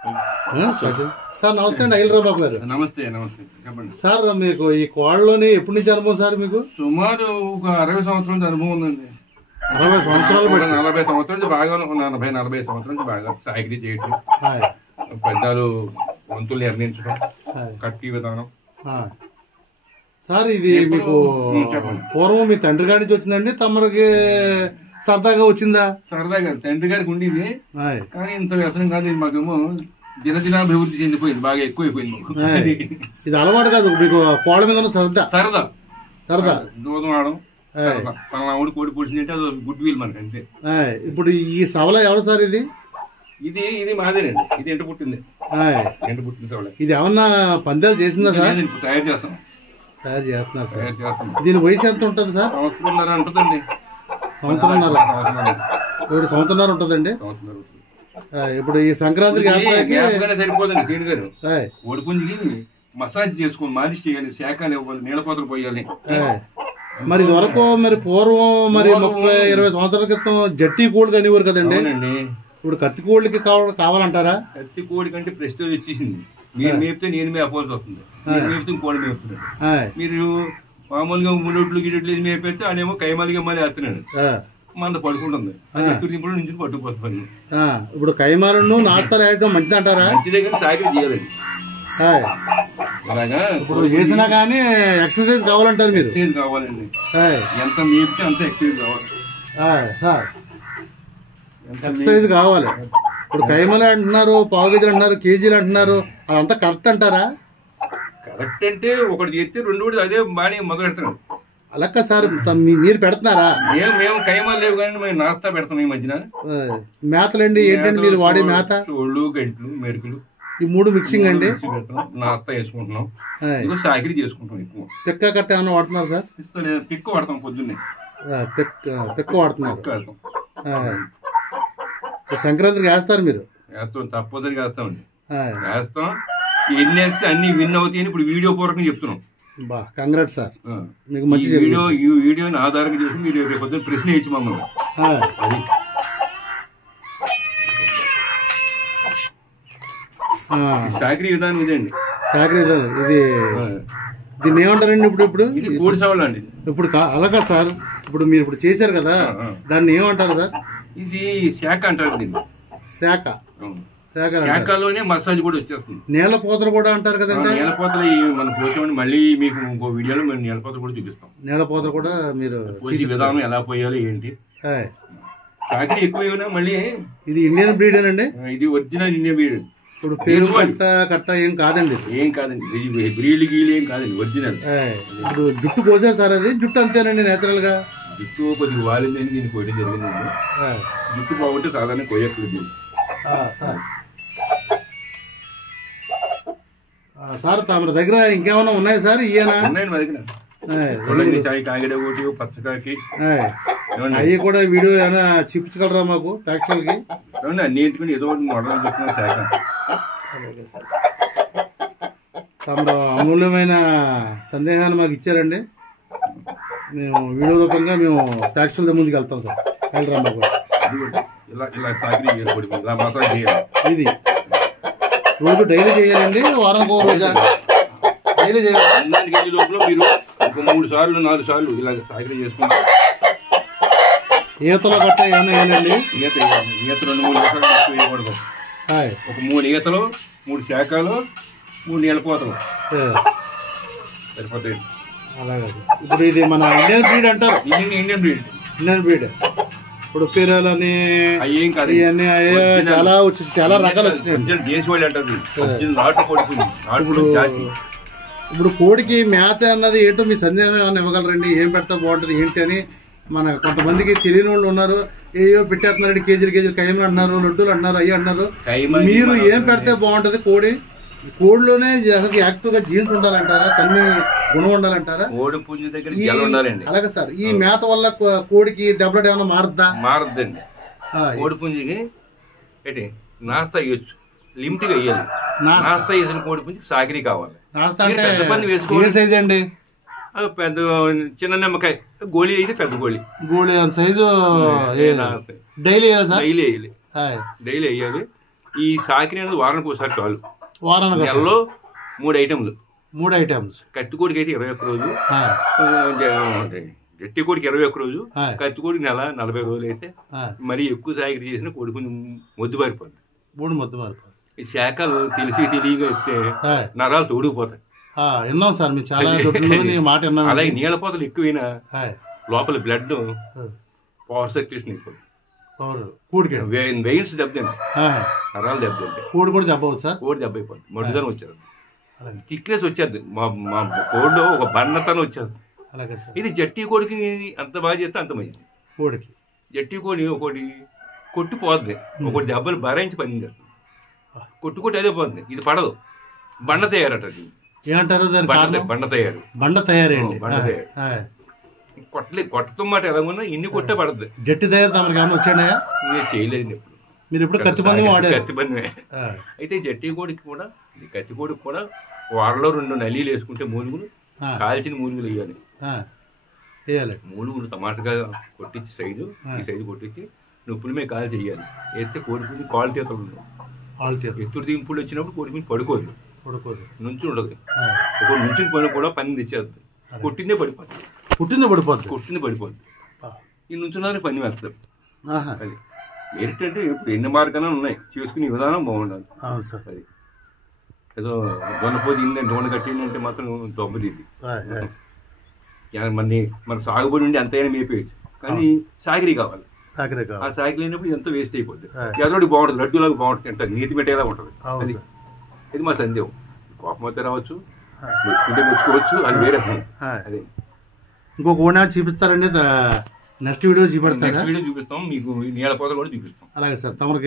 Sir నమస్తే అండి, అఖిల్ రాంబాబు గారు. నమస్తే. నమస్తే, చెప్పండి సార్. మీకు ఈ కోళ్ళలోని ఎప్పటి నుంచి అనుభవం సార్? మీకు సుమారు ఒక 60 సంవత్సరాల నుంచి అనుభవం ఉందండి. 60 సంవత్సరాలు 40 సంవత్సరాల నుంచి బాగా 40 సంవత్సరాల నుంచి బాగా సాగిరి చేయటం, పెద్దలు వంతులు నిర్ణయించడం, కట్టి విధానం. సార్ ఇది మీకు పూర్వం మీ తండ్రి గారి నుంచి వచ్చిందండి, తమరికి సరదాగా వచ్చిందా? సరదాగా తండ్రి గారికి ఉండేది, కానీ ఇంత వ్యసనం కాదు. ఇది మాకేమో దినదినాభివృద్ధి చెందిపోయింది, బాగా ఎక్కువైపోయింది మాకు. ఇది అలవాటు కాదు మీకు, కోళ్ళ మీద సరదా సరదా సరదా దూదం ఆడడం, తన కోడి పొడిచిందంటే అది గుడ్ వీల్ మనకి అంతే. ఇప్పుడు ఈ సవల ఎవరు సార్? ఇది ఇది ఇది మాదేనండి. ఇది ఎంట పుట్టింది, ఎంట పుట్టింది సవల. ఇది ఏమన్నా పందాలు చేసిందా సార్? తయారు చేస్తాం, తయారు చేస్తున్నారు సార్. తయారు చేస్తాం. దీని వయసు ఎంత ఉంటుంది సార్? 1.5 సంవత్సరం ఉంటుందండి. సంవత్సరంన్నర ఉంటుందండి. ఇప్పుడు ఈ సంక్రాంతికి సరిపోదండి. సీని గారు ఒడిపుంజికి మసాజ్ చేసుకుని మాలిష్ చేయాలి, శాఖలు ఇవ్వాలి, నీళ్ళపోతలు పోయాలి. మరి ఇది వరకు మరి పూర్వం మరి 30-20 సంవత్సరాల క్రితం జట్టి కోళ్ళు కనివారు కదండి. ఇప్పుడు కత్తి కోళ్ళకి కావాలంటారా? కత్తి కోడి కంటే ప్రెస్టేజ్ వచ్చేసింది. మీరు మేపితే నేను మేపాల్సి వస్తుంది, నేను మేపితే కోడి మేపుతున్నాడు. మీరు మామూలుగా ముడొడ్లు గిడొడ్లు మేపేస్తే ఆడేమో కైమాలిగా మళ్ళీ వేస్తున్నాడు, మంద పడుకుంటుంది. దింపుడు నుంచి పట్టుకుపోతుంది. ఇప్పుడు కైమాలను నాస్తాలు వేయడం మంచిది అంటారా? మంచి దగ్గర సాగిరి చేయాలండి. ఇలాగా ఇప్పుడు చేసినా కానీ ఎక్సర్సైజ్ కావాలంటారు మీరు? ఎక్సర్సైజ్ కావాలండి. ఎంత మేపితే అంత ఎక్సర్సైజ్ కావాలి. ఎక్సర్సైజ్ కావాలి. ఇప్పుడు కైమలు అంటున్నారు, పావు కేజీలు అంటున్నారు, కేజీలు అంటున్నారు, అదంతా కరెక్ట్ అంటారా? కరెక్ట్ అంటే ఒకటి చేస్తే 2 కూడా అదే బాడీ మొదలెడుతున్నాడు. అలాక్క సార్, మీరు పెడుతున్నారా? మేము కైమాలు లేవు కానీ మేము నాస్తా పెడతాం. ఈ మధ్యన మేతలండి ఏంటండి మీరు వాడే మేత? చోళ్ళు, గంటలు, మెరుకులు, ఈ 3 మిక్సింగ్ అండి. నాస్తా వేసుకుంటున్నాం, సాకిరి చేసుకుంటాం. ఎక్కువ పిక్క కట్ట ఏమన్నా వాడుతున్నారు సార్? పిక్క వాడతాం పొద్దున్నే. పిక్క వాడుతున్నారు. సంక్రాంతికి వేస్తారు మీరు? వేస్తాం, తప్పదని వేస్తామండి. వేస్తాం. ఎన్ని వేస్తే అన్ని విన్ అవుతాయని ఇప్పుడు వీడియో పూర్వకంగా చెప్తున్నాం. Congrats sir. మీకు మంచి ఈ వీడియోని ఆధారంగా చేసి మీరు రేపు పొద్దున్న ప్రశ్న ఇచ్చి మమ్మల్ని అది సాకిరీ విధానం ఇదండి. సాకిరీ విధానం ఇది. దీన్ని ఏమంటారండి? ఇప్పుడు ఇది కోడి సవాళ్ళు అండి. ఇప్పుడు అలాగా సార్, ఇప్పుడు మీరు ఇప్పుడు చేశారు కదా, దాన్ని ఏమంటారు సార్? ఇది శాఖ అంటారు దీన్ని. శాఖ. శాఖలోనే మసాజ్ కూడా వచ్చేస్తుంది. నేలపోతలు కూడా అంటారు కదండి. నేలపోతలు మనం పోసామని మళ్ళీ మీకు ఇంకో వీడియోలో మేము నేలపోతలు కూడా చూపిస్తాం. నేలపోతలు కూడా మీరు పోసి విధానం ఎలా పోయాలి ఏంటి. సాకిరీ ఎక్కువ మళ్ళీ. ఇది ఇండియన్ బ్రీడ్ అండి? ఇది ఒరిజినల్ ఇండియన్ బ్రీడ్. ఇప్పుడు పేరు కట్ట ఏం కాదండి? ఏం కాదండి, బ్రీడ్ గీలు ఏం కాదండి, ఒరిజినల్. ఇప్పుడు జుట్టు కోసారు సార్? అది జుట్టు అంతేనండి నేచురల్ గా? జుట్టు కొద్దిగా వాలిందని దీన్ని కోయడం జరిగిందండి. జుట్టు బాగుంటే సాధారణ కోయక్కర్లేదు సార్. తమ దగ్గర ఇంకేమైనా ఉన్నాయి సార్? ఇయ్యనా? ఉన్నాయండి మా దగ్గర. చాయ్ కాగిడ ఒకటి, పచ్చకాకి అవి కూడా వీడియో ఏమైనా చూపించగలరా మాకు ప్రేక్షకులకి? అన్నింటికి ఏదో ఒకటి మోడల్ చెప్తున్నా శాఖ. తమరు అమూల్యమైన సందేహాన్ని మాకు ఇచ్చారండి. మేము వీడియో రూపంగా మేము ప్రేక్షకుల ముందుకు వెళ్తాం సార్. వెళ్ళరా మాకు. ఇది రోజు డైలీ చేయాలండి? వారానికి ఒక రోజా? డైలీ చేయాలి. 2 కేజీ లోపల మీరు ఒక 3 సార్లు 4 సార్లు ఇలా సాకిరీ చేసుకుంటారు. ఈతలో గట్ట ఏమైనా వేయాలండి? ఈత 2-3 ఈతలు వేయకూడదు. ఒక 3 ఈతలు, 3 శాఖలు, 3 నీళ్ళపోతలు సరిపోతాయి. అలాగే. ఇప్పుడు ఇది మన ఇండియన్ బ్రీడ్ అంటారు? Indian breed. Indian breed. ఇప్పుడు పేరాలని ఏం కాదు, చాలా వచ్చింది, చాలా రకాలు వచ్చినాయి. దేశవాళి అంటారు. ఇప్పుడు కోడికి మేత అన్నది ఏంటో మీ సందేహం ఏమైనా ఇవ్వగలరండి? ఏం పెడతా బాగుంటుంది ఏంటి అని? మన కొంతమందికి తెలియని వాళ్ళు ఉన్నారు. ఏయో పెట్టేస్తున్నారండి, కేజీలు కైమలు అంటున్నారు, లడ్డూలు అంటున్నారు, అయ్యి అంటున్నారు. మీరు ఏం పెడితే బాగుంటది? కోడిలోనే యాక్టివ్ గా జీన్స్ ఉండాలంటారా? తన్ని గుణం ఉండాలంటారా? అలాగే సార్. ఈ మేత వల్ల కోడికి దెబ్బలు ఏమైనా మారద్దండి. కోడి పుంజికి నాస్తా వేయొచ్చు, లిమిట్ గా వేయాలి. నాస్తా వేసిన కోడి పుంజికి సాకిరీ కావాలి. అండి పెద్ద చిన్న నిమ్మకాయ గోళీ అయితే పెద్ద గోళీ సైజు డైలీ వేయాలి. ఈ సాకిరి అనేది వారానికి ఒకసారి చాలు. వారానికి నెలలో 3 ఐటెంలు. 3 ఐటమ్స్. కత్తికోడికి అయితే 21 రోజు, గట్టి కోడికి 21 రోజు, కత్తికోడికి నెల 40 రోజులు అయితే మరీ ఎక్కువ సాకిరి చేసిన కోడి కొంచెం మొద్దు పారిపోద్ది. మొద్దు పారిపోద్ది. ఈ శాఖలు తెలియగా ఎత్తే నరాలు తోడుకుపోతాయి. విన్నాం సార్, మీరు చాలా మాట విన్నాం. అలాగే నీళ్ళ పోతలు ఎక్కువైనా లోపల బ్లడ్ పవర్ సర్క్యులేషన్ అయిపోతుంది. వెయిన్స్ దెబ్బతింటాయి, నరాలు దెబ్బతింటాయి. కోడి కూడా దెబ్బ అవుతుంది సార్. కోడి దెబ్బ అయిపోద్ది, మడ్డుదనం వచ్చేది, థిక్నెస్ వచ్చేది, మా కోడిలో ఒక బండతనం వచ్చేది. ఇది జట్టి కోడికి అంత బాగా చేస్తే అంత మంచిది. కోడికి జట్టి కోడి ఒకటి కొట్టిపోద్ది, ఒకటి దెబ్బలు భరించి పని చేస్తుంది. కొట్టుకొట్టి అదే పోతుంది. ఇది పడదు, బండ తయారట. ఏమంటారు బండ తయారు. బండ తయారు. కొట్టడం మాట ఎలా ఉన్నా ఇన్ని కొట్టే పడద్దు. జట్టి తయారు తమకు వచ్చాడా? నేను చేయలేదు ఎప్పుడు. మీరు ఎప్పుడు కత్తి పని. అయితే జట్టి కోడికి కూడా, కత్తి కోడికి కూడా వారంలో 2 నల్లీలు వేసుకుంటే మూలుగులు, కాల్చిన మూలుగులు వేయాలి. మూలుగులు టమాటగా కొట్టించి సైజు, ఈ సైజు కొట్టించి నొప్పుల మీద కాల్ చేయాలి. వేస్తే కోడిపుండి కాలు తీతలు ఉండవు. ఎత్తుడు దింపులు వచ్చినప్పుడు కోడిపుండి పడుకోదు, నుంచి ఉండదు. ఒక నుంచి పని కూడా పని తెచ్చేస్తుంది. కొట్టిందే పడిపోతుంది. ఈ నుంచున్నారని పని వేస్తారు. అది ఏంటంటే ఇప్పుడు ఎన్ని మార్గాలు ఉన్నాయి, చేసుకునే విధానం బాగుండాలి. అది ఏదో దొన్నపోతే దోణ కట్టిందంటే మాత్రం దొబ్బది. ఇది మన సాగుబడి ఉండి ఎంతైనా మేపేయచ్చు, కానీ సాగిరి కావాలి. ఆ సాగిరి లేనప్పుడు ఎంతో వేస్ట్ అయిపోద్ది. ఎదరోడి బాగుంటుంది, లడ్డూలాగా బాగుంటుంది, అంటారు నీతి పెట్టేలా ఉంటుంది. అది ఇది మా సందేహం. కోపం అయితే రావచ్చు, మెచ్చుకోవచ్చు, అది వేరే. అదే ఇంకొక ఓనా చూపిస్తారండి. నెక్స్ట్ వీడియో చూపిస్తాం. మీకు నీళ్ళ పోత కూడా చూపిస్తాం. అలాగే సార్. తమరికి